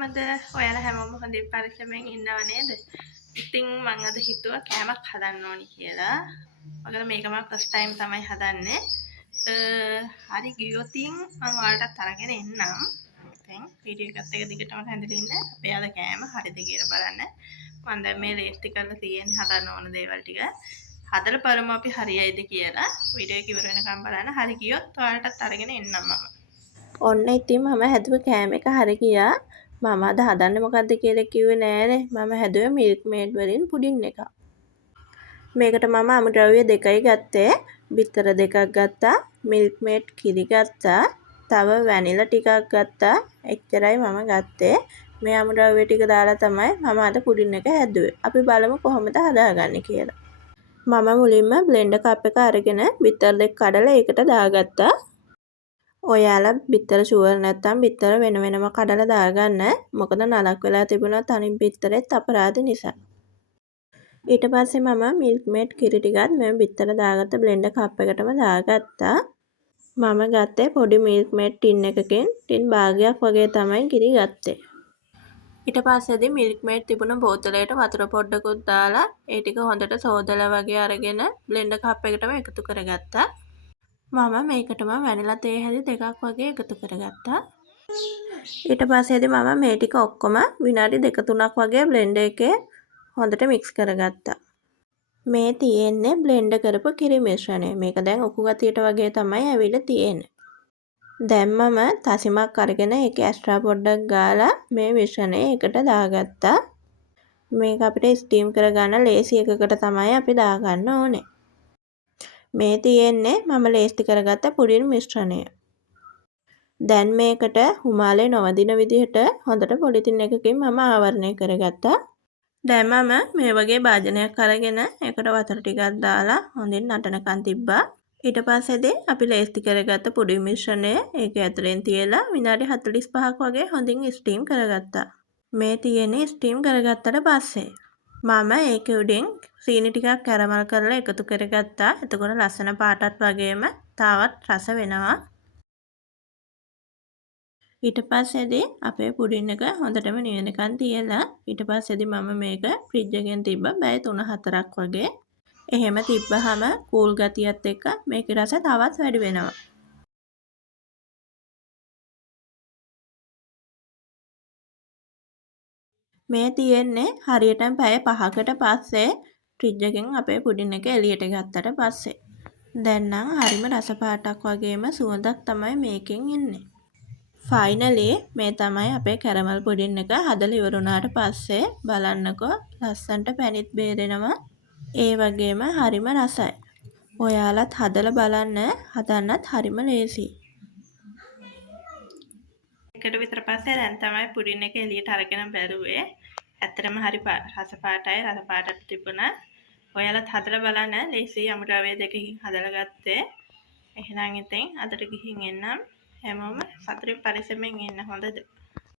කොහොමද? ඔයාලා හැමෝම හොඳින් පරිස්සමෙන් ඉන්නව නේද? ඉතින් මං අද හිතුවා කෑමක් හදන්න ඕනි කියලා. මොකද මේක මම ෆස්ට් ටයිම් තමයි හදන්නේ. හරි ගියොතින් මං ඔයාලටත් අරගෙන එන්නම්. ඉතින් වීඩියෝ එකත් එක දිගටම හැඳලා ඉන්න. අපේ අද කෑම හරිද කියලා බලන්න. මම දැන් මේ ලේස්ති කරලා තියෙන්නේ හදන්න ඕන දේවල් ටික. හදලා බලමු අපි හරියයිද කියලා. වීඩියෝ එක ඉවර වෙනකම් බලන්න. හරි ගියොත් ඔයාලටත් අරගෙන එන්නම් මම. ඔන්න ඉතින් මම හැදුව කෑම එක හරි ගියා. මම අද හදන්නේ මොකද්ද කියලා කිව්වේ නෑනේ. මම හැදුවේ මිල්ක් මේඩ් වලින් පුඩින් එකක්. මේකට මම අමුද්‍රව්‍ය දෙකයි ගත්තේ. බිත්තර දෙකක් ගත්තා. මිල්ක් මේඩ් කිරි ගත්තා. තව වැනිලා ටිකක් ගත්තා. එච්චරයි මම ගත්තේ. මේ අමුද්‍රව්‍ය ටික දාලා තමයි මම අද පුඩින් එක හැදුවේ. අපි බලමු කොහොමද හදාගන්නේ කියලා. මම මුලින්ම බ්ලෙන්ඩර් කප් එක අරගෙන බිත්තර දෙක කඩලා ඒකට දාගත්තා. ඔයාලා බිත්තර ෂුවර් නැත්තම් බිත්තර වෙන වෙනම කඩලා දාගන්න. මොකද නලක් වෙලා තිබුණොත් අනිත් බිත්තරෙත් අපරාධ නිසා. ඊට පස්සේ මම මිල්ක් මේඩ් කිරි ටිකත් මේ බිත්තර දාගත්ත බ්ලෙන්ඩර් කප් එකටම දාගත්තා. මම ගත්තේ පොඩි මිල්ක් මේඩ් ටින් එකකින් ටින් භාගයක් වගේ තමයි කිරි ගත්තේ. ඊට පස්සේදී මිල්ක් මේඩ් තිබුණ බෝතලයට වතුර පොඩ්ඩකුත් දාලා ඒ ටික හොඳට සෝදලා වගේ අරගෙන බ්ලෙන්ඩර් කප් එකටම එකතු කරගත්තා. මම මේකටම වැනිලා තේ හැඳි දෙකක් වගේ එකතු කරගත්තා. ඊට පස්සේදී මම මේ ටික ඔක්කොම විනාඩි 2-3ක් වගේ බ්ලෙන්ඩර් එකේ හොඳට මික්ස් කරගත්තා. මේ තියෙන්නේ බ්ලෙන්ඩ් කරපු කිරි මිශ්‍රණය. මේක දැන් උකු ගතියට වගේ තමයි ඇවිල්ලා තියෙන්නේ. දැන් මම තසිමක් අරගෙන ඒකේ ඇස්ට්‍රා පොඩ්ඩක් ගාලා මේ මිශ්‍රණය එකට දාගත්තා. මේක අපිට ස්ටීම් කරගන්න ලේසි එකකට තමයි අපි දාගන්න ඕනේ. මේ තියෙන්නේ මම ලේස්ති කරගත්ත පුඩින් මිශ්‍රණය. දැන් මේකට හුමාලේ නොවදින විදිහට හොඳට පොලිතින් එකකින් මම ආවරණය කරගත්තා. දැන් මම මේ වගේ භාජනයක් අරගෙන ඒකට වතුර ටිකක් දාලා හොඳින් නටනකන් තිබ්බා. ඊට පස්සේදී අපි ලේස්ති කරගත්ත පුඩින් මිශ්‍රණය ඒක ඇතුලෙන් තියලා විනාඩි 45ක් වගේ හොඳින් ස්ටීම් කරගත්තා. මේ තියෙන්නේ ස්ටීම් කරගත්තට පස්සේ මම ඒක උඩින් සීනි ටිකක් කැරමල් කරලා එකතු කරගත්තා. එතකොට ලස්සන පාටත් වගේම තවත් රස වෙනවා. ඊට පස්සේදී අපේ පුඩින් එක හොඳටම නිවෙනකන් තියලා ඊට පස්සේදී මම මේක ෆ්‍රිජ් එකෙන් තිබ්බා බැය 3-4ක් වගේ. එහෙම තිබ්බහම කූල් ගතියත් එක්ක මේකේ රස තවත් වැඩි වෙනවා. මේ තියෙන්නේ හරියටම පැය 5කට පස්සේ ෆ්‍රිජ් එකෙන් අපේ පුඩින් එක එළියට ගත්තට පස්සේ. දැන් නම් හරිම රස පාටක් වගේම සුවඳක් තමයි මේකෙන් එන්නේ. ෆයිනලි මේ තමයි අපේ කැරමල් පුඩින් එක හදලා ඉවර වුණාට පස්සේ බලන්නකෝ ලස්සන්ට පැණිත් බේරෙනවා. ඒ වගේම හරිම රසයි. ඔයාලත් හදලා බලන්න. හදන්නත් හරිම ලේසියි. එකට විතර පස්සේ දැන් තමයි පුඩින් එක එළියට අරගෙන බැලුවේ. ඇත්තටම හරි රස පාටයි රස පාටට තිබුණා. ඔයාලත් හදලා බලන්න. ලේසියි අමුද්‍රව්‍ය දෙකකින් හදලා ගත්තේ. එහෙනම් ඉතින් අදට ගිහින් එන්නම්. හැමෝම සතුටින් පරිස්සමෙන් ඉන්න හොඳද?